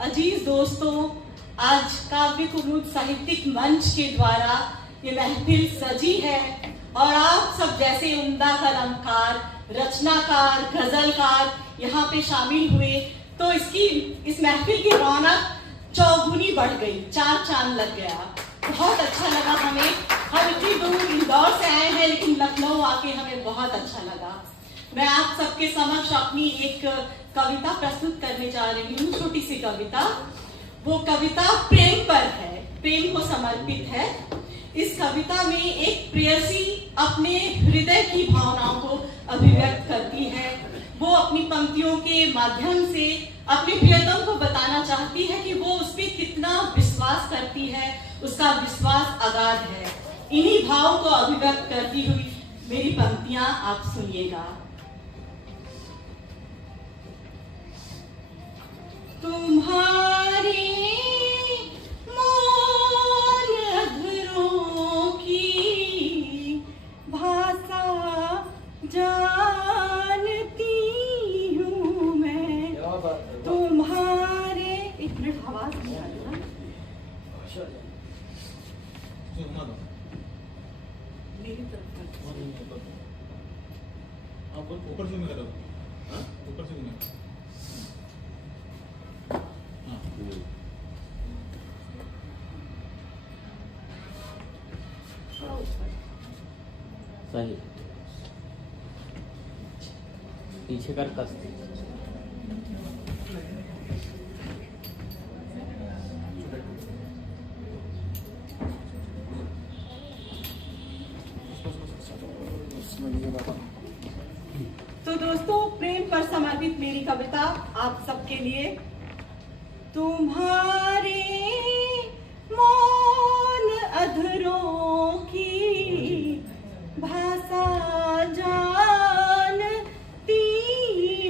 अजीज दोस्तों, आज काव्य कुमुद साहित्यिक मंच के द्वारा ये महफिल सजी है और आप सब जैसे उम्दा कलमकार, रचनाकार, गजलकार यहाँ पे शामिल हुए तो इस महफिल की रौनक चौगुनी बढ़ गई, चार चांद लग गया। बहुत अच्छा लगा हमें। हम इतनी दूर इंदौर से आए हैं लेकिन लखनऊ आके हमें बहुत अच्छा लगा। मैं आप सबके समक्ष अपनी एक कविता प्रस्तुत करने जा रही हूँ, छोटी सी कविता। वो कविता प्रेम पर है, प्रेम को समर्पित है। इस कविता में एक प्रेयसी अपने हृदय की भावनाओं को अभिव्यक्त करती है। वो अपनी पंक्तियों के माध्यम से अपने प्रियतम को बताना चाहती है कि वो उस पर कितना विश्वास करती है, उसका विश्वास अगाध है। इन्हीं भाव को अभिव्यक्त करती हुई मेरी पंक्तियां आप सुनिएगा। तुम्हारे मौन अधरों की भाषा जानती हूँ मैं। तुम्हारे एक मिनट आवाज नहीं आ रही ना, मेरी तरफ ऊपर से मैं ऊपर से सही पीछे कर कस। तो दोस्तों, प्रेम पर समर्पित मेरी कविता आप सबके लिए। तुम्हारे मौन अधरों की भाषा जानती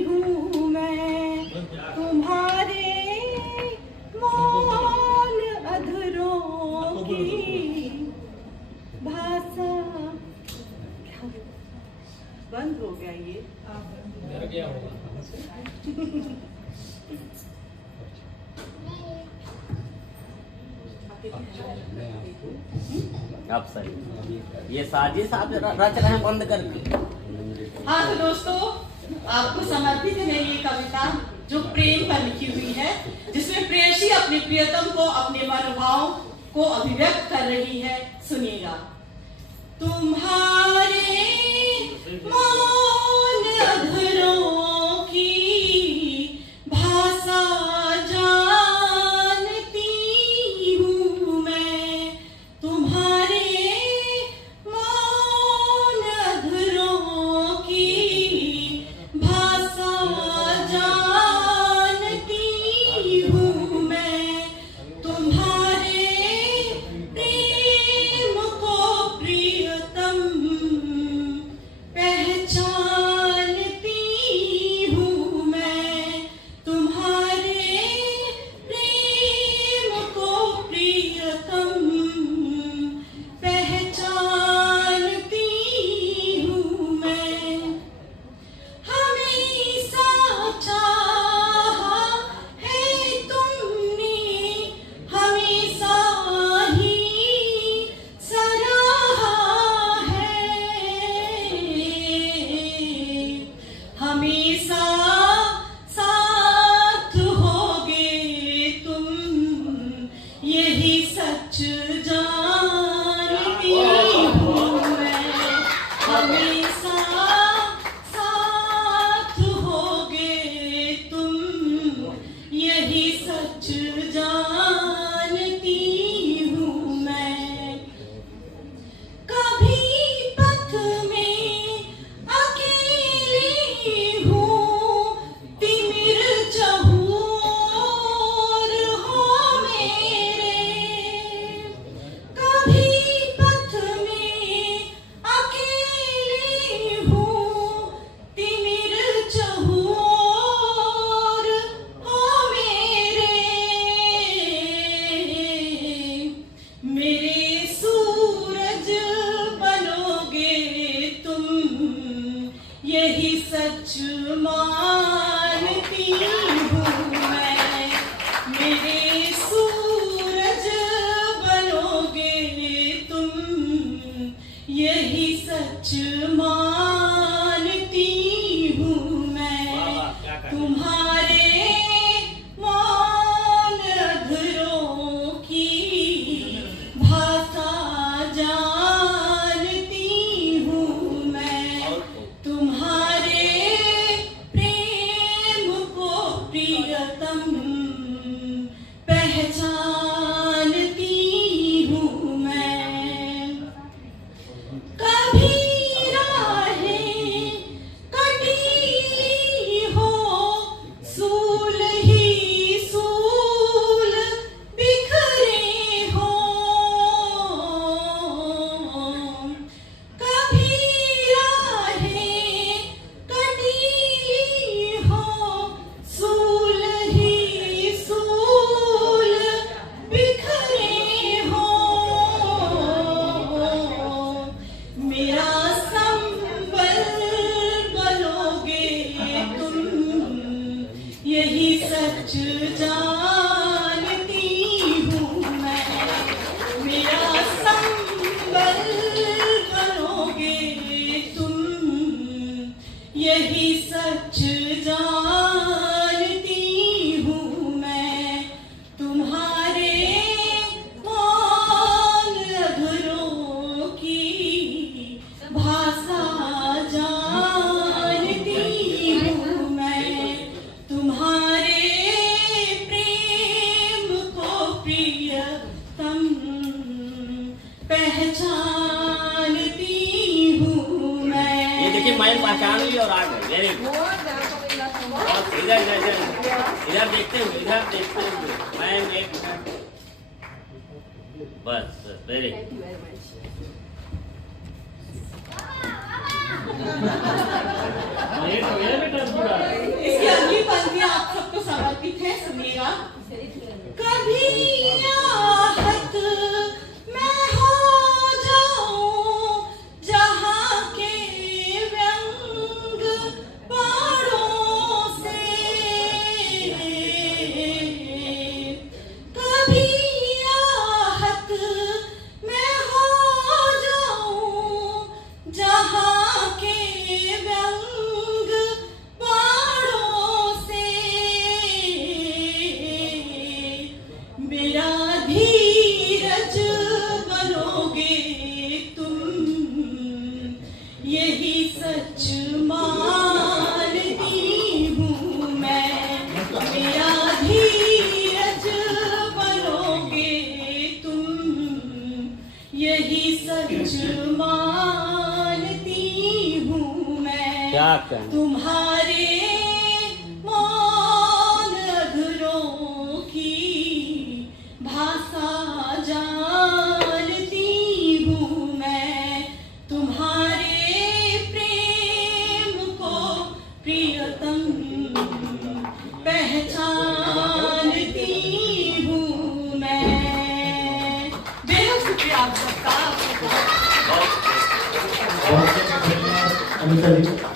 हूँ मैं। तुम्हारे मौन अधरों की भाषा बंद हो गया, ये गया होगा। आप सही, ये साजिश आप रच रहे हैं बंद करके। हाँ तो दोस्तों, आपको समर्पित है ये कविता जो प्रेम पर लिखी हुई है, जिसमें प्रेयसी अपने प्रियतम को अपने मनोभाव को अभिव्यक्त कर रही है। सुनिएगा। तुम्हारे मौन अधरों की भाषा जानती हूँ मैं। तुम्हारे मौन अधरों की भाषा जानती हूँ मैं। तुम्हारे प्रेम को प्रियतम पहचानती प्रियतम पहचानती हूँ मैं। कभी राहें कटी हो सूल ही सूल बिखरे हो, कभी राहें कटी हो सूल ही सूल बिखरे हो। मेरा संबल बनोगे तुम, यही सच जानती हूँ मैं। मेरा संबल बनोगे तुम, यही सच जानती हूँ मैं। तुम्हारे मौन अधरों की भाषा जानती हूँ मैं। तुम्हारे प्रेम को प्रियतम पहचानती हूँ मैं। ये देखिए मैं पहचान ली और आ गए। Very good. और इधर इधर इधर देखते हुए, इधर देखते हुए मैम एक मिनट। बस वेरी इसकी अगली पंक्ति आप सबको समर्पित है, सुनिएगा। कभी आहत मैं हो जाऊं जहां के व्यंग बाणों से, कभी आहत मैं हो जाऊं जहां के व्यंग बाणों से। मेरा धीरज बनोगे तुम, यही सच मानती हूँ मैं। मेरा धीरज बनोगे तुम, यही सच मानती हूँ मैं। क्या कहें? तुम्हारे मौन अधरों की भाषा जानती हूँ मैं। तुम्हारे प्रेम को प्रियतम पहचानती हूँ मैं। बेहद शुक्रिया आप सबका। बहुत धन्यवाद अमिता जी।